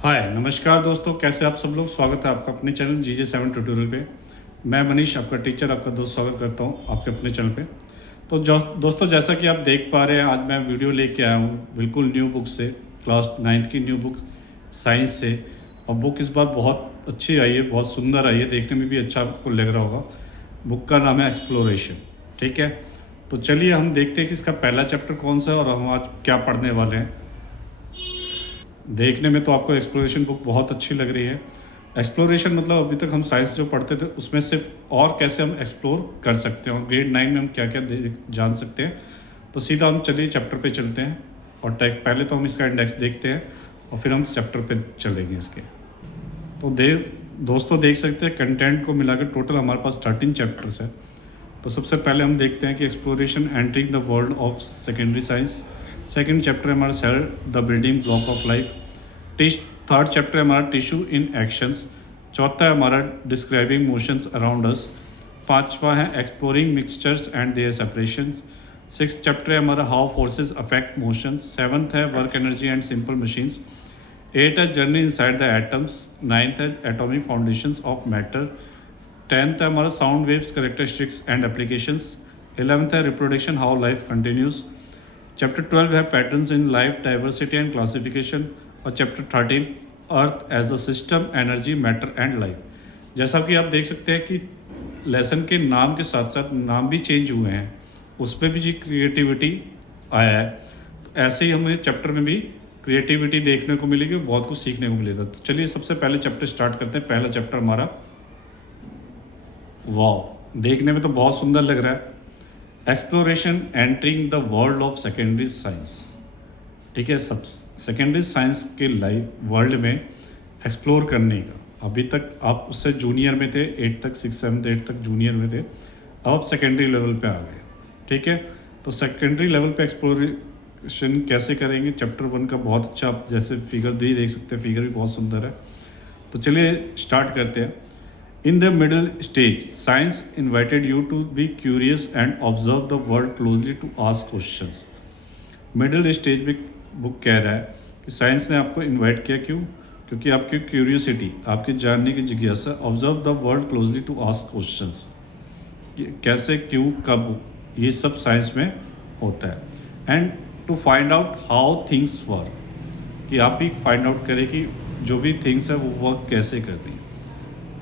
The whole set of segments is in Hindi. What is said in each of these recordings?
हाय नमस्कार दोस्तों, कैसे आप सब लोग। स्वागत है आपका अपने चैनल GJ7 ट्यूटोरियल पे। मैं मनीष, आपका टीचर, आपका दोस्त, स्वागत करता हूँ आपके अपने चैनल पे। तो दोस्तों, जैसा कि आप देख पा रहे हैं, आज मैं वीडियो लेके आया हूँ बिल्कुल न्यू बुक से, क्लास 9th की न्यू बुक साइंस से। और बुक इस बार बहुत अच्छी आई है, बहुत सुंदर आई है, देखने में भी अच्छा आपको लग रहा होगा। बुक का नाम है एक्सप्लोरेशन। ठीक है, तो चलिए हम देखते हैं कि इसका पहला चैप्टर कौन सा है और हम आज क्या पढ़ने वाले हैं। देखने में तो आपको एक्सप्लोरेशन बुक बहुत अच्छी लग रही है। एक्सप्लोरेशन मतलब अभी तक हम साइंस जो पढ़ते थे उसमें सिर्फ और कैसे हम एक्सप्लोर कर सकते हैं और ग्रेड 9 में हम क्या क्या जान सकते हैं। तो सीधा हम चलिए चैप्टर पे चलते हैं और पहले तो हम इसका इंडेक्स देखते हैं और फिर हम चैप्टर पे चलेंगे इसके। तो दोस्तों देख सकते हैं कंटेंट को मिलाकर टोटल हमारे पास 13 चैप्टर्स है। तो सबसे पहले हम देखते हैं कि exploration entering the world of secondary science. Second chapter हमारा cell the building block of life. Third chapter है हमारा टिश्यू इन एक्शंस। चौथा है हमारा डिस्क्राइबिंग मोशंस अराउंड अस। पांचवा है exploring mixtures and their separations. Six chapter है हमारा how forces affect motions. Seventh है work energy and simple machines. Eight है journey inside the atoms. Ninth है atomic foundations of matter. Tenth है हमारा sound waves characteristics and applications. 11th है reproduction how life continues. Chapter 12 है patterns in life diversity and classification. और chapter 13 earth as a system energy matter and life. जैसा कि आप देख सकते हैं कि लेसन के नाम के साथ साथ नाम भी चेंज हुए हैं, उसमें भी जी क्रिएटिविटी आया है। तो ऐसे ही हमें चैप्टर में भी क्रिएटिविटी देखने को मिलेगी, बहुत कुछ सीखने को मिलेगा। तो चलिए सबसे पहले चैप्टर स्टार्ट करते हैं। पहला चैप्टर हमारा, वाह, देखने में तो बहुत सुंदर लग रहा है। Exploration entering the world of secondary science. ठीक है, सब सेकेंडरी साइंस के लाइफ वर्ल्ड में एक्सप्लोर करने का। अभी तक आप उससे जूनियर में थे, 8 तक, 6, 7, 8 तक जूनियर में थे, अब आप सेकेंडरी लेवल पे आ गए। ठीक है, तो सेकेंडरी लेवल पे एक्सप्लोरेशन कैसे करेंगे, चैप्टर 1 का बहुत अच्छा, आप जैसे फिगर भी देख सकते हैं, फिगर भी बहुत सुंदर है। तो चलिए स्टार्ट करते हैं। In the middle stage science invited you to be curious and observe the world closely to ask questions. Middle stage में बुक कह रहा है कि साइंस ने आपको इनवाइट किया, क्यों? क्योंकि आपकी क्यूरियोसिटी, आपकी जानने की जिज्ञासा, observe the world closely to ask questions, कैसे, क्यों, कब, ये सब साइंस में होता है। And to find out how things work, कि आप भी फाइंड आउट करें कि जो भी थिंग्स है वो वर्क कैसे करती हैं।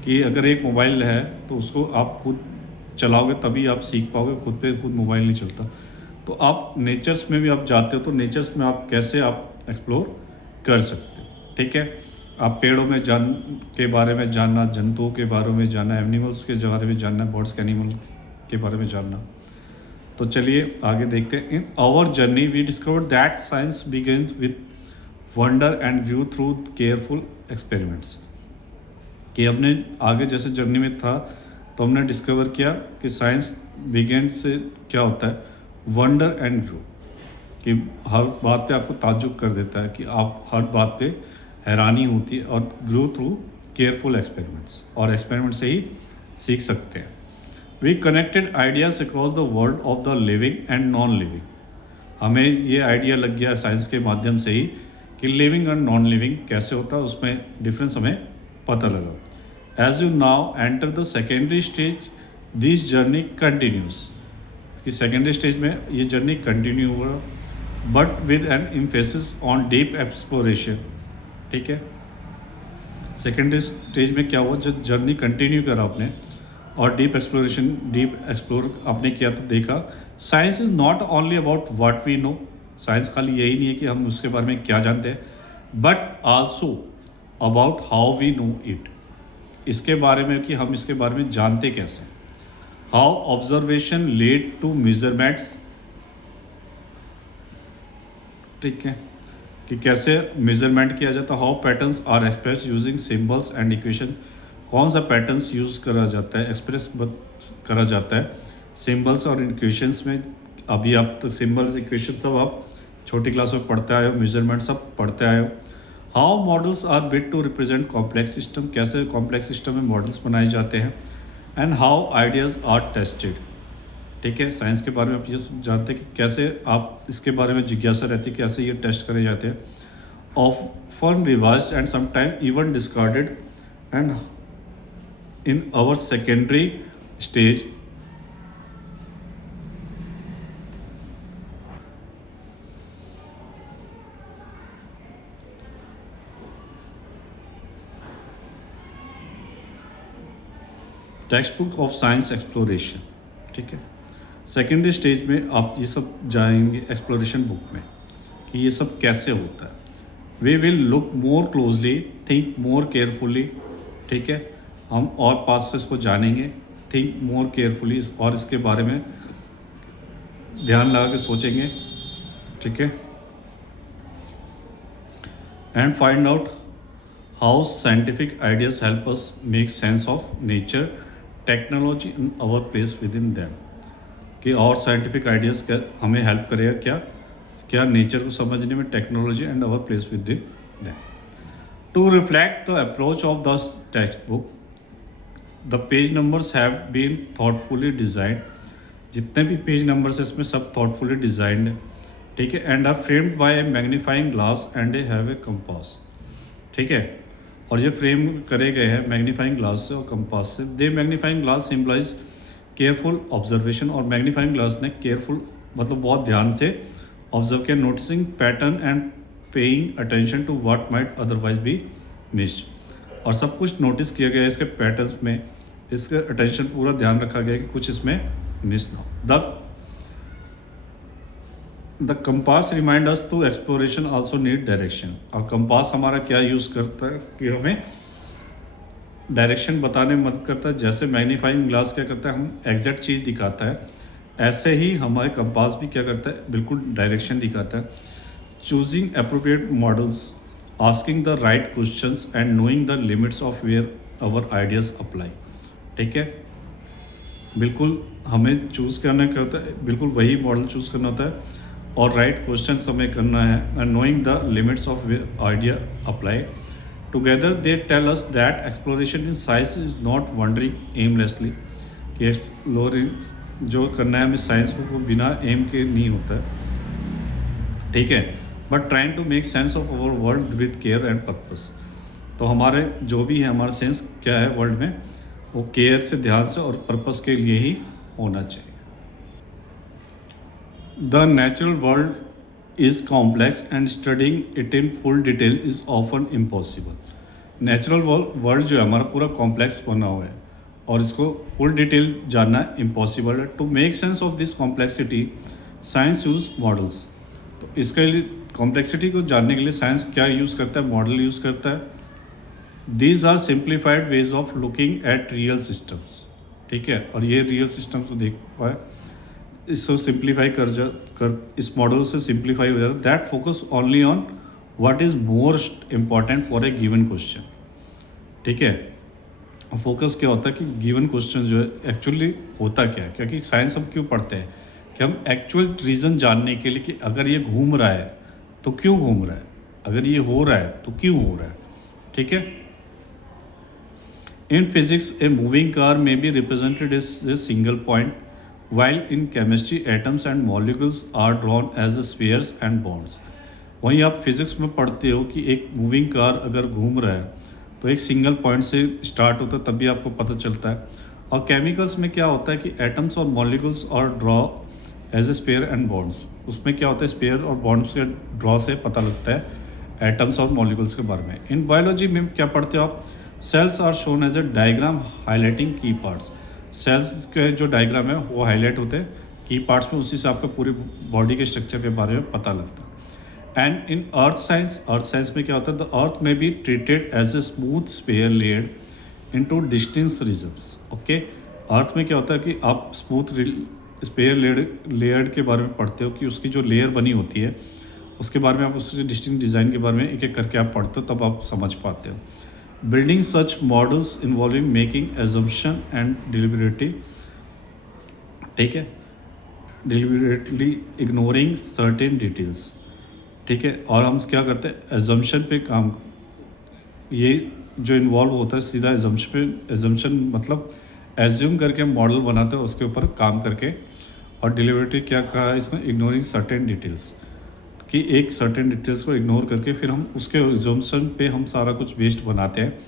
कि अगर एक मोबाइल है तो उसको आप खुद चलाओगे तभी आप सीख पाओगे, खुद पे खुद मोबाइल नहीं चलता। तो आप नेचर्स में भी आप जाते हो तो नेचर्स में आप कैसे आप एक्सप्लोर कर सकते हो। ठीक है, आप पेड़ों में के बारे में जानना, जंतुओं के बारे में जानना, एनिमल्स के बारे में जानना, बर्ड्स के एनिमल के बारे में जानना। तो चलिए आगे देखते हैं। In our journey we discover that science begins with wonder and view through careful experiments. कि हमने आगे जैसे जर्नी में था तो हमने डिस्कवर किया कि साइंस बिगिन से क्या होता है, वंडर एंड व्यू, कि हर बात पे आपको ताज्जुब कर देता है, कि आप हर बात पे हैरानी होती है, और ग्रो थ्रू केयरफुल एक्सपेरिमेंट्स, और एक्सपेरिमेंट से ही सीख सकते हैं। We connected ideas across the world of the living and non living. हमें ये आइडिया लग गया साइंस के माध्यम से ही कि लिविंग और नॉन लिविंग कैसे होता है, उसमें डिफरेंस हमें पता लगा। As you now enter the secondary stage this journey continues, कि सेकेंडरी स्टेज में ये जर्नी कंटिन्यू हुआ, but with an emphasis on deep exploration. ठीक है, सेकेंडरी स्टेज में क्या हुआ, जब जर्नी कंटिन्यू करा आपने और डीप एक्सप्लोर आपने किया, तो देखा science is not only about what we know. Science खाली यही नहीं है कि हम उसके बारे में क्या जानते हैं, but also about how we know it, इसके बारे में कि हम इसके बारे में जानते कैसे। How observation led to measurements. ठीक है, कि कैसे मेजरमेंट किया जाता है। How patterns are express using symbols and equations, कौन सा पैटर्न्स यूज़ करा जाता है, एक्सप्रेस करा जाता है सिंबल्स और इक्वेशंस में। अभी आप तो सिंबल्स, इक्वेशन सब आप छोटी क्लास में पढ़ते आए हो, मेजरमेंट सब पढ़ते आए हो। How models are built to represent complex system, कैसे कॉम्प्लेक्स सिस्टम में मॉडल्स बनाए जाते हैं। And how ideas are tested. ठीक है, साइंस के बारे में आप ये जानते हैं कि कैसे आप इसके बारे में जिज्ञासा रहती है, कैसे ये टेस्ट करे जाते हैं। often revised and sometimes even discarded. And in our secondary stage, text book of science exploration, ठीक है। सेकेंडरी स्टेज में आप ये सब जाएंगे एक्सप्लोरेशन बुक में कि ये सब कैसे होता है। We will look more closely, think more carefully, ठीक है। हम और पास से इसको जानेंगे, थिंक मोर केयरफुली, और इसके बारे में ध्यान लगा के सोचेंगे, ठीक है। And find out how scientific ideas help us make sense of nature, technology in our place within them, कि और साइंटिफिक आइडियाज़ क्या हमें हेल्प करेगा, क्या क्या नेचर को समझने में, technology and our place within them. To reflect the approach of the textbook, the page numbers have been thoughtfully designed, जितने भी पेज नंबर्स हैं इसमें सब थॉटफुली डिज़ाइंड है, ठीक है। And are framed by a magnifying glass and a have a compass, ठीक है। और ये फ्रेम करे गए हैं मैग्नीफाइंग ग्लास से और कंपास से। They magnifying glass symbolize careful observation, और मैग्नीफाइंग ग्लास ने केयरफुल मतलब बहुत ध्यान से ऑब्जर्व किया, noticing pattern and paying attention to what might otherwise be missed, और सब कुछ नोटिस किया गया इसके पैटर्न्स में, इसके अटेंशन पूरा ध्यान रखा गया कि कुछ इसमें मिस ना हो। The compass remind us to exploration also need direction, और कंपास हमारा क्या यूज़ करता है कि हमें डायरेक्शन बताने में मदद करता है। जैसे मैग्नीफाइंग ग्लास क्या करता है, हम एग्जैक्ट चीज़ दिखाता है, ऐसे ही हमारे कंपास भी क्या करता है, बिल्कुल डायरेक्शन दिखाता है। Choosing appropriate models, asking the right questions and knowing the limits of where our ideas apply, ठीक है। बिल्कुल हमें चूज़ करना क्या होता है, बिल्कुल वही मॉडल चूज़ करना होता है और राइट क्वेश्चन हमें करना है, and knowing the limits of idea apply. Together they tell us that exploration in science is not wandering aimlessly, कि एक्सप्लोरिंग जो करना है हमें साइंस को बिना एम के नहीं होता है, ठीक है। But trying to make sense of our world with care and purpose, तो हमारे जो भी है हमारा सेंस क्या है वर्ल्ड में, वो केयर से, ध्यान से और पर्पस के लिए ही होना चाहिए। The natural world is complex and studying it in full detail is often impossible. Natural world जो है हमारा पूरा कॉम्प्लेक्स बना हुआ है और इसको फुल डिटेल जानना इम्पॉसिबल है। To make sense of this complexity science use models, तो इसके लिए कॉम्प्लेक्सिटी को जानने के लिए साइंस क्या यूज़ करता है, मॉडल यूज़ करता है। These are simplified ways of looking at real systems, ठीक है। और ये रियल सिस्टम्स को देख पाए, इसको सिंप्लीफाई कर इस मॉडल से सिंप्लीफाई हो जाता है। That focus only on what is most important for a given question, ठीक है। फोकस क्या होता है कि गिवन क्वेश्चन जो है एक्चुअली होता क्या है, क्योंकि साइंस हम क्यों पढ़ते हैं कि हम एक्चुअल रीज़न जानने के लिए कि अगर ये घूम रहा है तो क्यों घूम रहा है, अगर ये हो रहा है तो क्यों हो रहा है, ठीक है। In physics a moving car may be represented as a single point, while in chemistry atoms and molecules are drawn as spheres and bonds। वहीं आप फिजिक्स में पढ़ते हो कि एक मूविंग कार अगर घूम रहा है तो एक सिंगल पॉइंट से स्टार्ट होता है, तभी आपको पता चलता है। और केमिकल्स में क्या होता है कि एटम्स और मॉलिक्यूल्स और draw as a sphere and bonds, उसमें क्या होता है स्पेयर और बॉन्ड्स के ड्रॉ से पता लगता है एटम्स और मॉलिक्यूल्स के बारे में। इन बायोलॉजी में क्या पढ़ते हो आप, cells are shown as a diagram highlighting key parts, cells के जो डायग्राम है वो हाईलाइट होते हैं की पार्ट्स में, उसी से आपको पूरी बॉडी के स्ट्रक्चर के बारे में पता लगता है। एंड इन अर्थ साइंस में क्या होता है, द अर्थ में be treated as a smooth sphere layered into distance regions, okay. Earth में क्या होता है कि आप स्मूथ स्पेयर लेयर्ड के बारे में पढ़ते हो कि उसकी जो लेयर बनी होती है उसके बारे में, आप उसके डिस्टिंक्ट डिज़ाइन के बारे में एक एक करके आप पढ़ते हो, तब आप समझ पाते हो। Building such models involving making assumption and deliberately, ठीक है, deliberately ignoring certain details, ठीक है। और हम क्या करते हैं, एजम्पशन पे काम, ये जो इन्वॉल्व होता है सीधा एजम्पशन पे, एजम्पशन मतलब एज्यूम करके मॉडल बनाते हैं उसके ऊपर काम करके। और डिलीवरेटली क्या कहा है इसमें, इग्नोरिंग सर्टेन डिटेल्स, कि एक सर्टेन डिटेल्स को इग्नोर करके फिर हम उसके एग्जम्पशन पे हम सारा कुछ बेस्ड बनाते हैं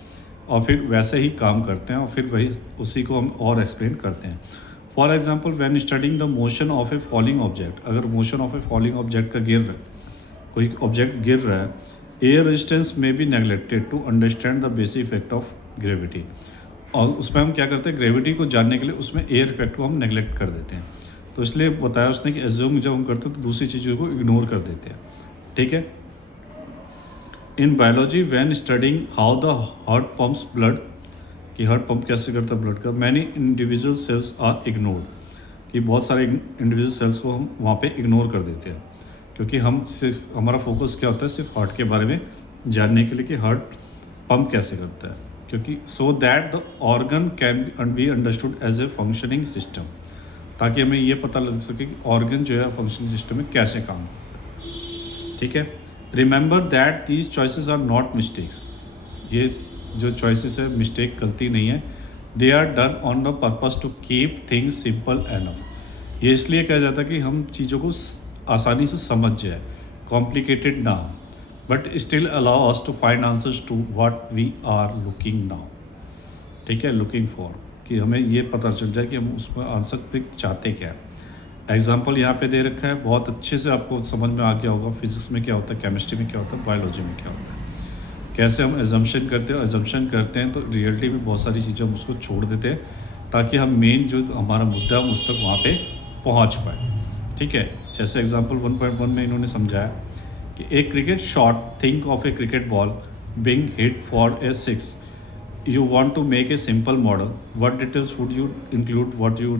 और फिर वैसे ही काम करते हैं और फिर वही उसी को हम और एक्सप्लेन करते हैं। For example when studying the motion of a falling object, अगर motion of a falling object का गिर रहा है, कोई ऑब्जेक्ट गिर रहा है, एयर रेजिस्टेंस में be neglected to understand the basic effect of gravity. और उसमें हम क्या करते हैं, ग्रेविटी को जानने के लिए उसमें एयर इफेक्ट को हम नेगलेक्ट कर देते हैं। तो इसलिए बताया उसने कि एज्यूम जब हम करते हैं तो दूसरी चीज़ों को इग्नोर कर देते हैं। ठीक है। In biology when studying how the heart pumps blood, कि हार्ट पंप कैसे करता है ब्लड का, many individual cells are ignored, कि बहुत सारे इंडिविजुअल सेल्स को हम वहाँ पे इग्नोर कर देते हैं, क्योंकि हम सिर्फ हमारा फोकस क्या होता है सिर्फ हार्ट के बारे में जानने के लिए कि हार्ट पंप कैसे करता है, क्योंकि so that the organ can be understood as a functioning system, ताकि हमें ये पता लग सके कि ऑर्गन जो है फंक्शनिंग सिस्टम में कैसे काम करता है। ठीक है। Remember that these choices are not mistakes, ये जो चॉइसेस है मिस्टेक गलती नहीं है, they are done on the purpose to keep things simple enough. ये इसलिए कहा जाता है कि हम चीज़ों को आसानी से समझ जाए, कॉम्प्लिकेटेड ना हो, but still allow us to find answers to what we are looking now. ठीक है, लुकिंग फॉर, कि हमें ये पता चल जाए कि हम उसमें आंसर पे चाहते क्या है। एग्जाम्पल यहाँ पे दे रखा है, बहुत अच्छे से आपको समझ में आ गया होगा फिजिक्स में क्या होता है, केमिस्ट्री में क्या होता है, बायोलॉजी में क्या होता है, कैसे हम एजम्पशन करते हैं। एजम्पशन करते हैं तो रियलिटी में बहुत सारी चीज़ें हम उसको छोड़ देते हैं, ताकि हम मेन जो हमारा मुद्दा है उस तक वहाँ पे पहुँच पाए। ठीक है। जैसे एग्जाम्पल 1.1 में इन्होंने समझाया कि एक cricket shot, think of A cricket ball being hit for a six. You want to make a simple model. What details would you include? What you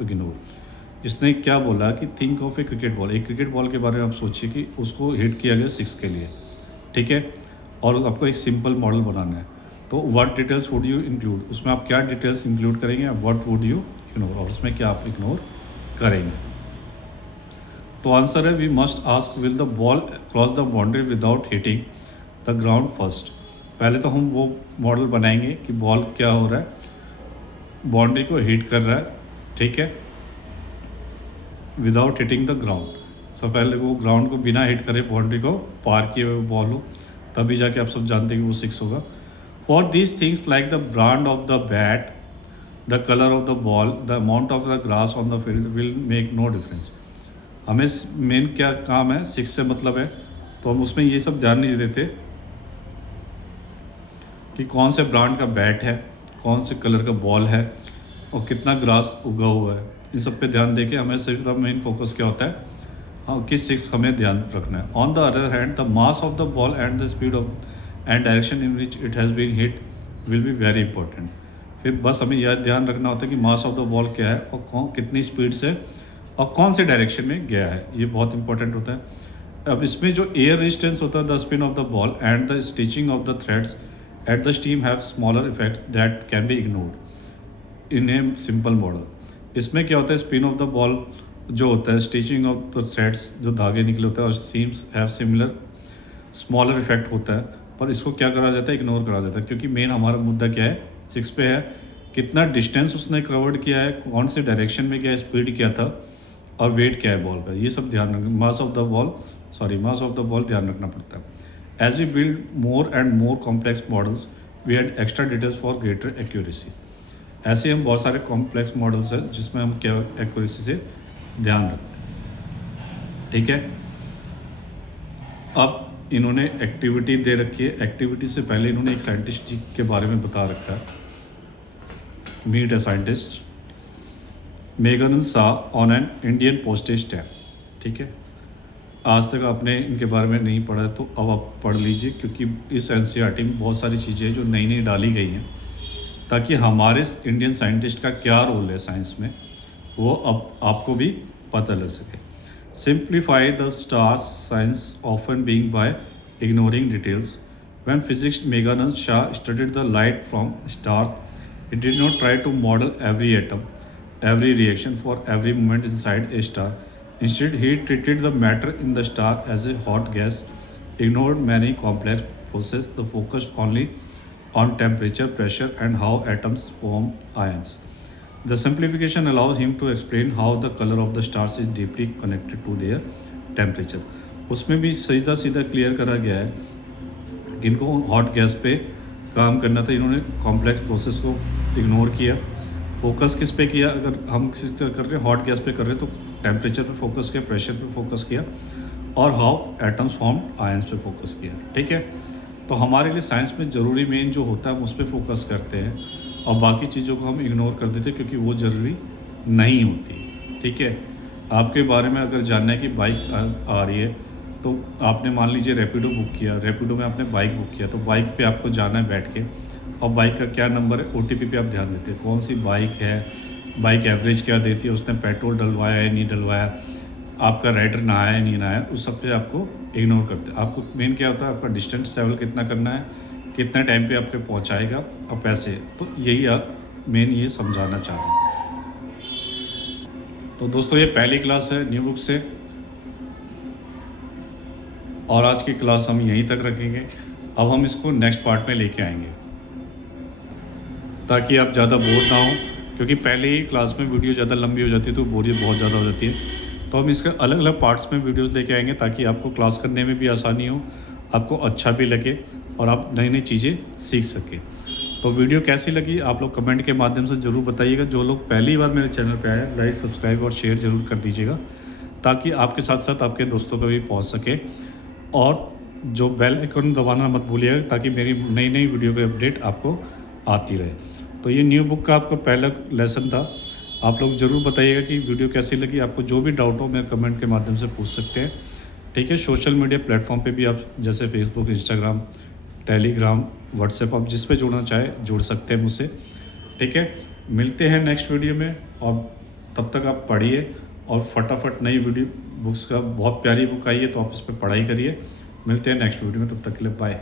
ignore? इसने क्या बोला कि think of A cricket ball, एक क्रिकेट बॉल के बारे में आप सोचिए कि उसको हिट किया गया 6 के लिए। ठीक है। और आपको एक सिंपल मॉडल बनाना है, तो what details would you include, उसमें आप क्या डिटेल्स इंक्लूड करेंगे, व्हाट वुड यू इग्नोर, और उसमें क्या आप इग्नोर करेंगे। तो आंसर है we must ask will the ball cross the boundary without hitting the ground first. पहले तो हम वो मॉडल बनाएंगे कि बॉल क्या हो रहा है, बाउंड्री को हिट कर रहा है। ठीक है, विदाउट हिटिंग द ग्राउंड। सब पहले वो ग्राउंड को बिना हिट करे बाउंड्री को पार किए हुए बॉल हो, तभी जाके आप सब जानते हैं कि वो 6 होगा। For these things like the brand of the bat, the colour of the ball, the amount of the grass on the field will make no difference. हमें मेन क्या काम है, 6 से मतलब है, तो हम उसमें ये सब ध्यान नहीं देते कि कौन से ब्रांड का बैट है, कौन से कलर का बॉल है और कितना ग्रास उगा हुआ है। इन सब पे ध्यान देके हमें सिर्फ मेन फोकस क्या होता है, हाँ किस 6 हमें ध्यान रखना है। On the other hand the mass of the ball and the speed of and direction in which it has been hit will be very important. फिर बस हमें यह ध्यान रखना होता है कि मास ऑफ द बॉल क्या है और कौन कितनी स्पीड से और कौन से डायरेक्शन में गया है, ये बहुत इंपॉर्टेंट होता है। अब इसमें जो एयर रेजिस्टेंस होता है, the spin off the ball and the stitching of the threads at the steam have smaller effects that can be ignored in a simple model. इसमें क्या होता है, स्पिन ऑफ द बॉल जो होता है, स्टिचिंग ऑफ द थ्रेड्स जो धागे निकले होते हैं और seems have similar smaller effect होता है, पर इसको क्या करा जाता है, इग्नोर करा जाता है, क्योंकि मेन हमारा मुद्दा क्या है, 6 पे है, कितना डिस्टेंस उसने कवर्ड किया है, कौन से डायरेक्शन में गया, स्पीड क्या था और वेट क्या है बॉल का, ये सब ध्यान रखना। मास ऑफ द बॉल ध्यान रखना पड़ता है। As we build more and more complex models we had extra details for greater accuracy. ऐसे हम बहुत सारे कॉम्प्लेक्स मॉडल्स हैं जिसमें हम क्या एक्यूरेसी से ध्यान रखते हैं। ठीक है। अब इन्होंने एक्टिविटी दे रखी है, एक्टिविटी से पहले इन्होंने एक साइंटिस्ट के बारे में बता रखा है, मीट अ साइंटिस्ट मेगन सा on an Indian postage stamp. ठीक है, आज तक आपने इनके बारे में नहीं पढ़ा है तो अब आप पढ़ लीजिए, क्योंकि इस एनसीईआरटी में बहुत सारी चीज़ें जो नई नई डाली गई हैं, ताकि हमारे इंडियन साइंटिस्ट का क्या रोल है साइंस में वो अब आपको भी पता लग सके। Simplify the stars science often being by ignoring details. When physics Meghnad Saha studied the light from stars, he did not try to model every atom, every reaction for every moment inside a star. Instead, he treated the matter in the star as a hot gas, ignored many complex processes, the focused only on temperature, pressure, and how atoms form ions. The simplification allows him to explain how the color of the stars is deeply connected to their temperature. उसमें भी सीधा सीधा क्लियर करा गया है कि इनको हॉट गैस पे काम करना था। इन्होंने कॉम्प्लेक्स प्रोसेस को इग्नोर किया। फोकस किस पे किया? अगर हम किसी तरह कर रहे हैं हॉट गैस पे कर रहे हैं तो टेम्परेचर पे फोकस किया, प्रेशर पे फोकस किया, और हाउ एटम्स फॉर्म आयंस पे फोकस किया। ठीक है, तो हमारे लिए साइंस में ज़रूरी मेन जो होता है हम उस पर फोकस करते हैं और बाकी चीज़ों को हम इग्नोर कर देते हैं क्योंकि वो ज़रूरी नहीं होती। ठीक है, आपके बारे में अगर जानना है कि बाइक आ रही है तो आपने मान लीजिए रैपिडो बुक किया, रैपिडो में आपने बाइक बुक किया, तो बाइक पे आपको जाना है बैठ के, और बाइक का क्या नंबर है ओटीपी पे आप ध्यान देते हैं, कौन सी बाइक है, बाइक एवरेज क्या देती है, उसने पेट्रोल डलवाया है नहीं डलवाया, आपका राइडर नहाया है नहीं नहाया, उस सब पे आपको इग्नोर करते हैं। आपको मेन क्या होता है, आपका डिस्टेंस ट्रैवल कितना करना है, कितना टाइम पे आपके पहुंचाएगा और पैसे। तो यही आप मेन ये समझाना चाह रहे हैं। तो दोस्तों ये पहली क्लास है न्यू बुक से, और आज की क्लास हम यहीं तक रखेंगे। अब हम इसको नेक्स्ट पार्ट में लेके आएंगे ताकि आप ज़्यादा बोर ना हो, क्योंकि पहले ही क्लास में वीडियो ज़्यादा लंबी हो जाती है तो बोरियत बहुत ज़्यादा हो जाती है। तो हम इसके अलग अलग पार्ट्स में वीडियोस लेके आएंगे ताकि आपको क्लास करने में भी आसानी हो, आपको अच्छा भी लगे और आप नई नई चीज़ें सीख सकें। तो वीडियो कैसी लगी आप लोग कमेंट के माध्यम से ज़रूर बताइएगा। जो लोग पहली बार मेरे चैनल पर आए लाइक सब्सक्राइब और शेयर ज़रूर कर दीजिएगा ताकि आपके साथ साथ आपके दोस्तों को भी पहुँच सके, और जो बेल आइकन दबाना मत भूलिएगा ताकि मेरी नई नई वीडियो की अपडेट आपको आती रहे। तो ये न्यू बुक का आपका पहला लेसन था। आप लोग ज़रूर बताइएगा कि वीडियो कैसी लगी। आपको जो भी डाउट हो मेरे कमेंट के माध्यम से पूछ सकते हैं। ठीक है, सोशल मीडिया प्लेटफॉर्म पे भी आप जैसे फेसबुक, इंस्टाग्राम, टेलीग्राम, व्हाट्सएप, आप जिस पे जुड़ना चाहे जुड़ सकते हैं मुझसे। ठीक है, मिलते हैं नेक्स्ट वीडियो में, और तब तक आप पढ़िए और फटाफट नई वीडियो बुक्स का बहुत प्यारी बुक आई है तो आप इस पर पढ़ाई करिए। मिलते हैं नेक्स्ट वीडियो में, तब तक के लिए बाय।